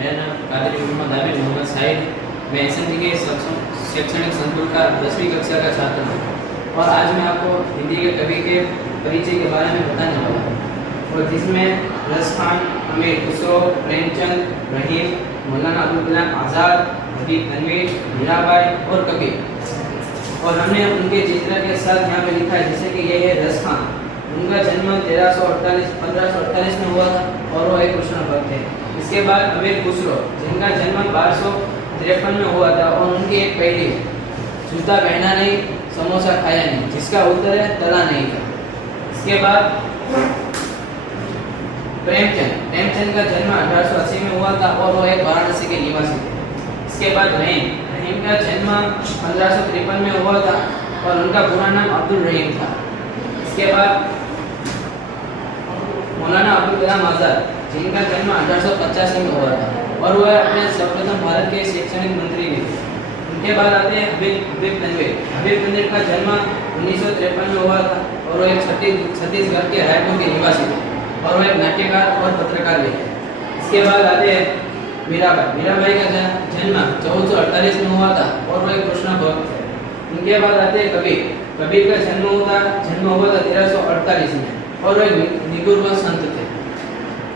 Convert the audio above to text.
मेरा नाम कादरी मोहम्मद आबिद मोहम्मद साहिद। मैं एसएमजी के शैक्षणिक संकुल का 10वीं कक्षा का छात्र हूँ और आज मैं आपको हिंदी के कवि के परिचय के बारे में बताने वाला हूँ, और जिसमें रस खान, अमीर खुसरो, प्रेमचंद, रहीम, मौलाना अबुल कलाम आज़ाद, हबीब तनवीर, मीराबाई और कबीर। और हमने उनके चित्र के साथ यहाँ पे लिखा है, जैसे कि ये है रस खान। उनका जन्म 1548 में हुआ था और वो एक कृष्ण भक्त थे। इसके बाद अमीर खुसरो, जिनका जन्म 1253 में हुआ था और उनकी एक पहली जूता पहना नहीं, समोसा खाया नहीं, जिसका उत्तर है तला नहीं था। इसके बाद प्रेमचंद का जन्म 1880 में हुआ था और वो एक वाराणसी के निवासी थे। इसके बाद रहीम का जन्म 1553 में हुआ था और उनका पूरा नाम अब्दुल रहीम था। इसके बाद मौलाना अबुल कलाम आज़ाद, जिनका जन्म 1885 में हुआ था और वह अपने सर्वप्रथम भारत के शैक्षणिक मंत्री भी थे। उनके बाद आते हैं हबीब तनवीर का जन्म 1953 में हुआ था और वो एक छत्तीसगढ़ के रायपुर के निवासी थे और वो एक नाट्यकार और पत्रकार भी थे। इसके बाद आते हैं मीराबाई का जन्म 1448 में हुआ था और वो एक कृष्ण भक्त थे। उनके बाद आते हैं कबीर का जन्म हुआ था 1348 में और वो एक निगुर व संत थे।